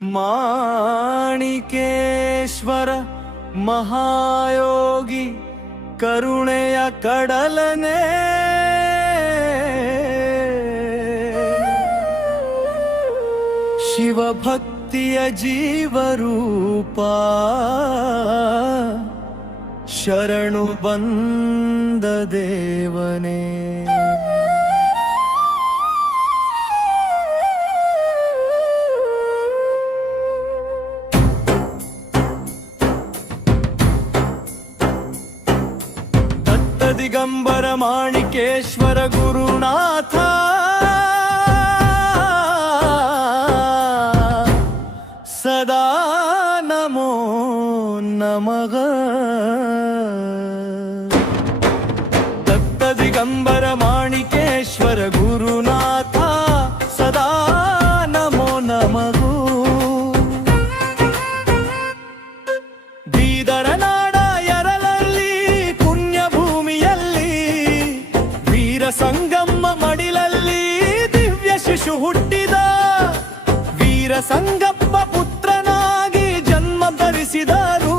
ಮಾಣಿಕೇಶ್ವರ ಮಹಾಯೋಗಿ ಕರುಣೆಯ ಕಡಲನೆ ಶಿವಭಕ್ತಿಯ ಜೀವರೂಪ ಶರಣು ಬಂದ ದೇವನೇ. ದಿಗಂಬರ ಮಾಣಿಕೇಶ್ವರ ಗುರುನಾಥ ಸದಾ ನಮೋ ನಮಃ. ದತ್ತ ದಿಗಂಬರ ಮಾಣಿಕೇಶ್ವರ ಗುರುನಾಥ ಸದಾ ನಮೋ ನಮಃ. ಬೀದರ ಸಂಗಮ್ಮ ಮಡಿಲಲ್ಲಿ ದಿವ್ಯ ಶಿಶು ಹುಟ್ಟಿದ. ವೀರ ಸಂಗಪ್ಪ ಪುತ್ರನಾಗಿ ಜನ್ಮ ಧರಿಸಿದರು.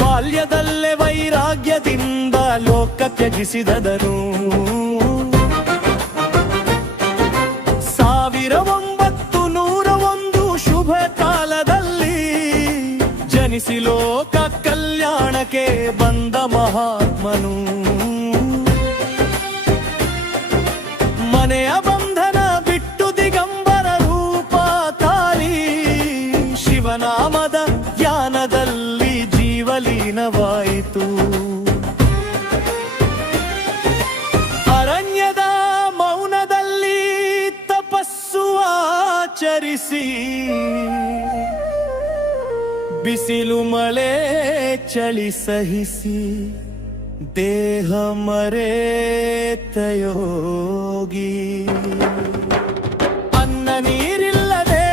ಬಾಲ್ಯದಲ್ಲೇ ವೈರಾಗ್ಯದಿಂದ ಲೋಕ ತ್ಯಜಿಸಿದರು. 1901 ಶುಭ ಕಾಲದಲ್ಲಿ ಜನಿಸಿ ಲೋಕ ಕಲ್ಯಾಣಕ್ಕೆ ಬಂದ ಮಹಾತ್ಮನು. ಮನೆಯ ಬಂಧನ ಬಿಟ್ಟು ದಿಗಂಬರ ರೂಪ ತಾಳಿ ಶಿವನಾಮದ ಧ್ಯಾನದಲ್ಲಿ ಜೀವಲೀನವಾಯಿತು. ಅರಣ್ಯದ ಮೌನದಲ್ಲಿ ತಪಸ್ಸು ಆಚರಿಸಿ ಬಿಸಿಲು ಮಳೆ ಚಳಿ ಸಹಿಸಿ ದೇಹ ಮರೆತ ಯೋಗಿ. ಅನ್ನ ನೀರಿಲ್ಲದೆ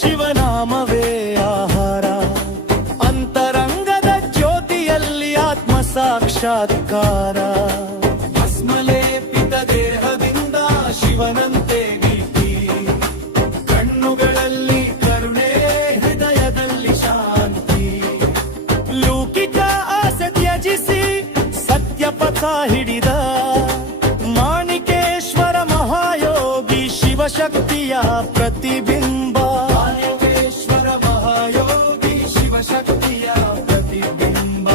ಶಿವನಾಮವೇ ಆಹಾರ. ಅಂತರಂಗದ ಜ್ಯೋತಿಯಲ್ಲಿ ಆತ್ಮ ಸಾಕ್ಷಾತ್ಕಾರ. ಭಸ್ಮಲೇಪಿತ ದೇಹದಿಂದ ಶಿವನಂತೆ ನೀತಿ. ಕಣ್ಣುಗಳಲ್ಲಿ ಕರುಣೆ, ಹೃದಯದಲ್ಲಿ ಶಾಂತಿ. ಲೌಕಿಕ ಆಸೆ ತ್ಯಜಿಸಿ ಪಥ ಹಿಡಿದ ಮಾಣಿಕೇಶ್ವರ ಮಹಾಯೋಗಿ ಶಿವಶಕ್ತಿಯ ಪ್ರತಿಬಿಂಬ. ಮಾಣಿಕೇಶ್ವರ ಮಹಾಯೋಗಿ ಶಿವಶಕ್ತಿಯ ಪ್ರತಿಬಿಂಬ.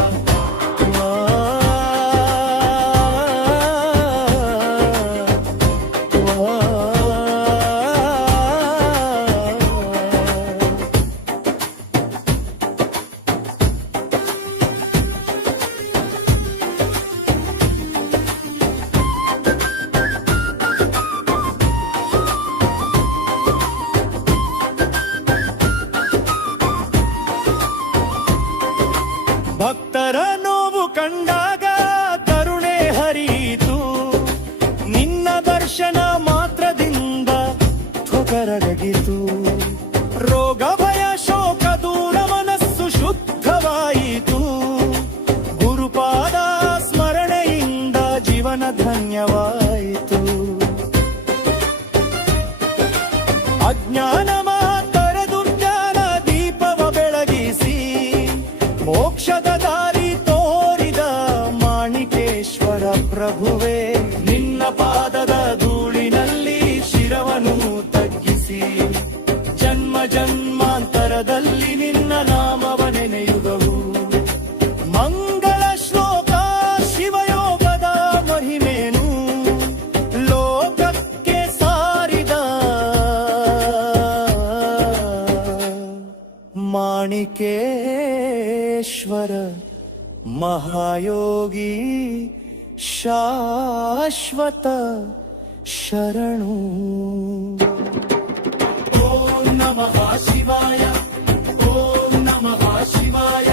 ಭಕ್ತರ ನೋವು ಕಂಡಾಗ ಕರುಣೆ ಹರಿಯಿತು. ನಿನ್ನ ದರ್ಶನ ಮಾತ್ರದಿಂದ ಠೊಕರಗಿತು. ರೋಗ ಭಯ ಶೋಕ ದೂರ ಮನಸ್ಸು ಶುದ್ಧವಾಯಿತು. ಗುರುಪಾದ ಸ್ಮರಣೆಯಿಂದ ಜೀವನ ಧನ್ಯವಾಯಿತು. ಅಜ್ಞಾನ ಮೋಕ್ಷದ ದಾರಿ ತೋರಿದ ಮಾಣಿಕೇಶ್ವರ ಪ್ರಭುವೇ. ನಿನ್ನ ಪಾದದ ಧೂಳಿನಲ್ಲಿ ಶಿರವನ್ನು ತಗ್ಗಿಸಿ ಜನ್ಮ ಜನ್ಮಾಂತರದಲ್ಲಿ ನಿನ್ನ ನಾಮವ ನೆನೆಯುಗವು. ಮಂಗಳ ಶ್ಲೋಕ ಶಿವಯೋಗದ ಮಹಿಮೇನು ಲೋಕಕ್ಕೆ ಸಾರಿದ ಮಾಣಿಕೇಶ್ವರ ಮಹಾಯೋಗಿ ಶಾಶ್ವತ ಶರಣು. ಓಂ ನಮಃ ಶಿವಾಯ, ಓಂ ನಮಃ ಶಿವಾಯ,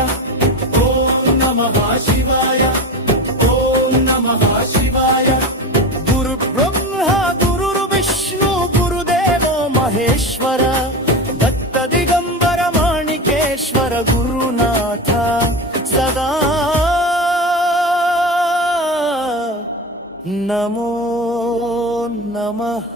ಓಂ ನಮಃ ಶಿವಾಯ, ಓಂ ನಮಃ ಶಿವಾಯ. ಗುರು ಬ್ರಹ್ಮ ಗುರು ವಿಷ್ಣು ಗುರುದೇವೋ ಮಹೇಶ್ವರ. ದತ್ತ ದಿಗಂಬರ ಮಾಣಿಕೇಶ್ವರ ಗುರುನಾಥ ಸದಾ ನಮೋ ನಮಃ.